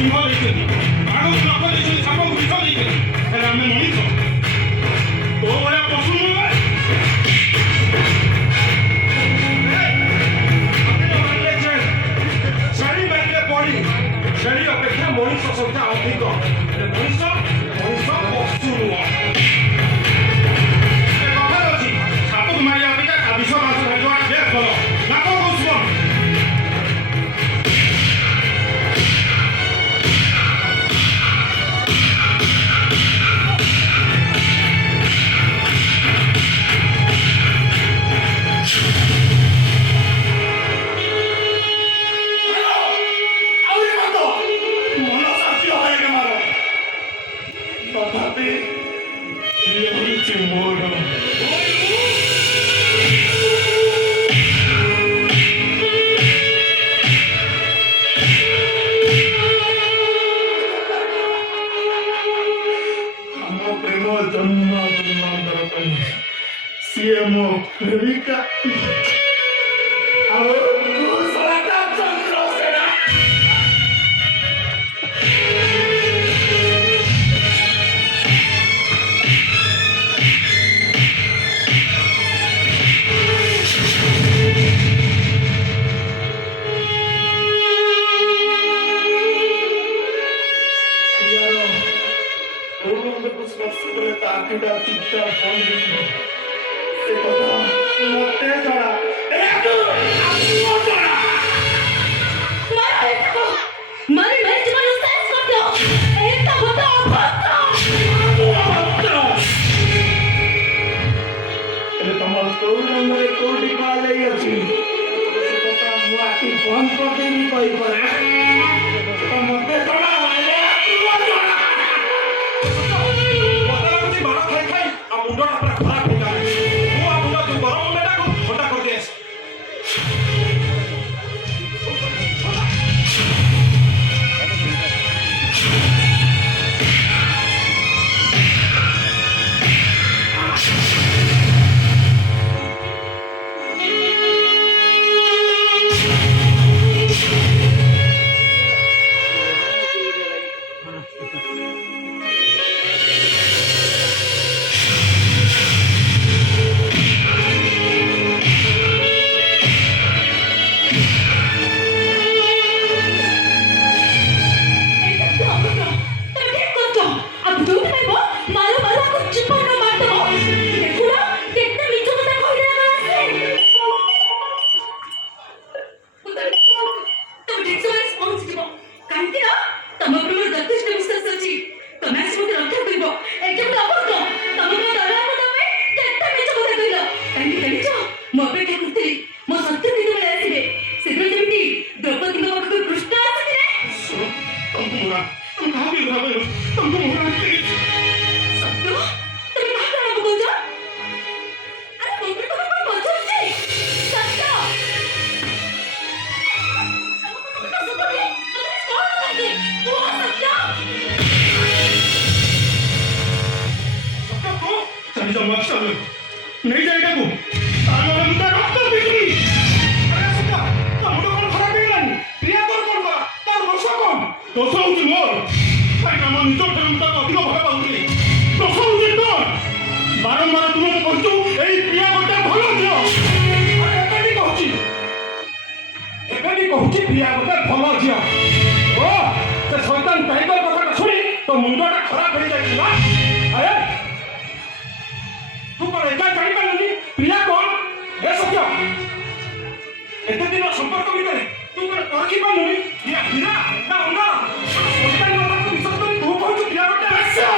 ସିଂହ ଦେଇଛନ୍ତି, ବାଘକୁ ନଖ ଦେଇଛନ୍ତି, ସାପକୁ ବିଷ ଦେଇଛନ୍ତି, ହେଲେ ଆମେ ମଣିଷ ତୋ ଭଳିଆ ପଶୁ ନୁହେଁ। ଛେଳି ବାଡ଼ିରେ ପଡ଼ି ଛେଳି ଅପେକ୍ଷା ମଣିଷ ସଂଖ୍ୟା ଅଧିକ, ହେଲେ ମଣିଷ ପଶୁ ନୁହଁ। କଥାରେ ଅଛି ସାପକୁ ମାରିବା ଅପେକ୍ଷା ବିଷ ମାଂସ ଖାଇଦେବା ବେଶ ଭଲ। ନା କଣ କହୁଛୁ? ସିଏ ମୋ ପ୍ରେମିକା ଆଉ ଚନ୍ଦ୍ରସେନା। ସ୍ପର୍ଶ କଲେ ତା ଆଖିଟା ଚୁପଚାପ ବନ୍ଦ ହେଇଯିବ। ସେ କଥା ମତେ ଜଣା। ତମ କୋଉ ରଙ୍ଗରେ କୋଉଠି କଲେଇ ଅଛି ସେ କଥା ମୁଁ ଆଖି ବନ୍ଦ କରିଦେବି କହିପାରେ। ମତେ ଜଣା। ମୁଣ୍ଡଟା ପୁରା ଖରାପ ହେଇଗଲାଣି। ମୁଁ ଆଉ ମୁଣ୍ଡ ଯୋଉ ଗରମ ମୁଣ୍ଡଟାକୁ ଥଣ୍ଡା କରିଦିଏ। नहीं जाएगा दोष हूँ मोर कहीं निज प्रेम अधिक भल पाऊली दोष हूँ तो बारंबार तुमको कहूँ यही प्रिया गोटे भल झील कहूँ प्रिया गोटे भल झील ओ से शैतान टाइगर कथा शुणी तो मुंडा खराब हो जाए तू कौन एका जापारे प्रिया कौन ए सत्य एत दिन संपर्क भितर तू कौन परखी पार्लुनि प्रिया हीरा ना अंगा शैतान कथा विश्वास कर तू कहू प्रिया गोटे आशा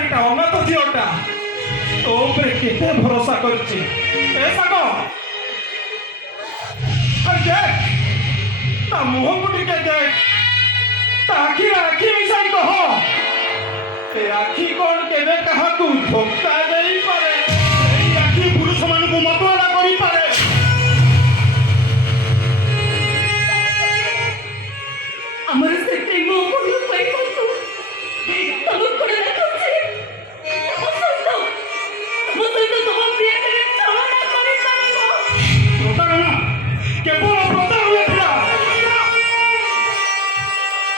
ବେଚାରୀଟା ଅନାଥ ଝିଅଟା ତୋ ଉପରେ କେତେ ଭରସା କରିଛି ଏ ସାଙ୍ଗ ଦେଖ ତା ମୁହଁକୁ ଟିକେ ଦେଖ ତା ଆଖିରେ ଆଖି ମିଶାଇ କହ ଏ ଆଖି କଣ କେବେ କାହାକୁ ଧୋକା ଦେଇପାରେ ଏଇ ଆଖି ପୁରୁଷମାନଙ୍କୁ ମତୁଆଲା କରିପାରେ ଆମର ସେଠି ମୋ ଭଲ ପାଇବାକୁ ତମ କୋଣ ଦେଖୁଛି ମୋ ସହିତ ତମ ପ୍ରିୟକରେ ଚଳନା କରିପାରିବ ପ୍ରତାରଣା କେବଳ ପ୍ରତାରଣା ଥିଲା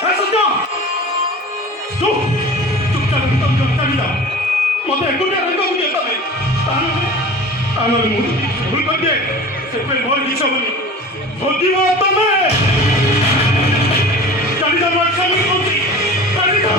ଏ ସତ୍ୟ ଚୁପଚାପ ଚାଲିଯାଅ ମତେ ଏକୁଟିଆ ରହିବାକୁ ଦିଅ ତମେ ତାହେଲେ ମୁଁ ଭୁଲ କରିଦିଏ ସେଥିପାଇଁ ମୋର କିଛି ହବନି ଭୋଗିବ ତମେ ଚାଲିଯାଅ ମୋ ସ୍ୱାମୀ କହୁଛି ଚାଲିଯାଅ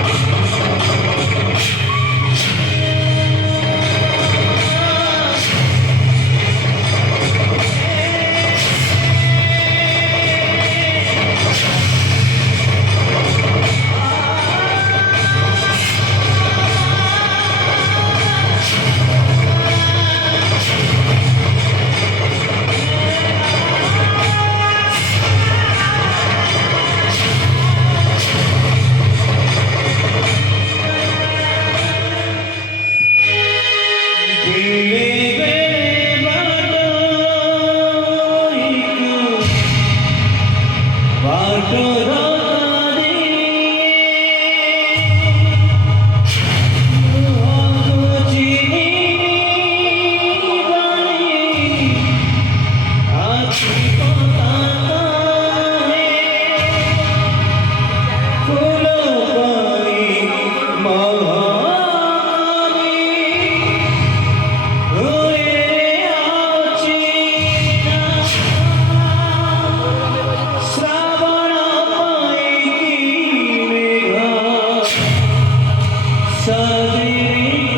Sadhiri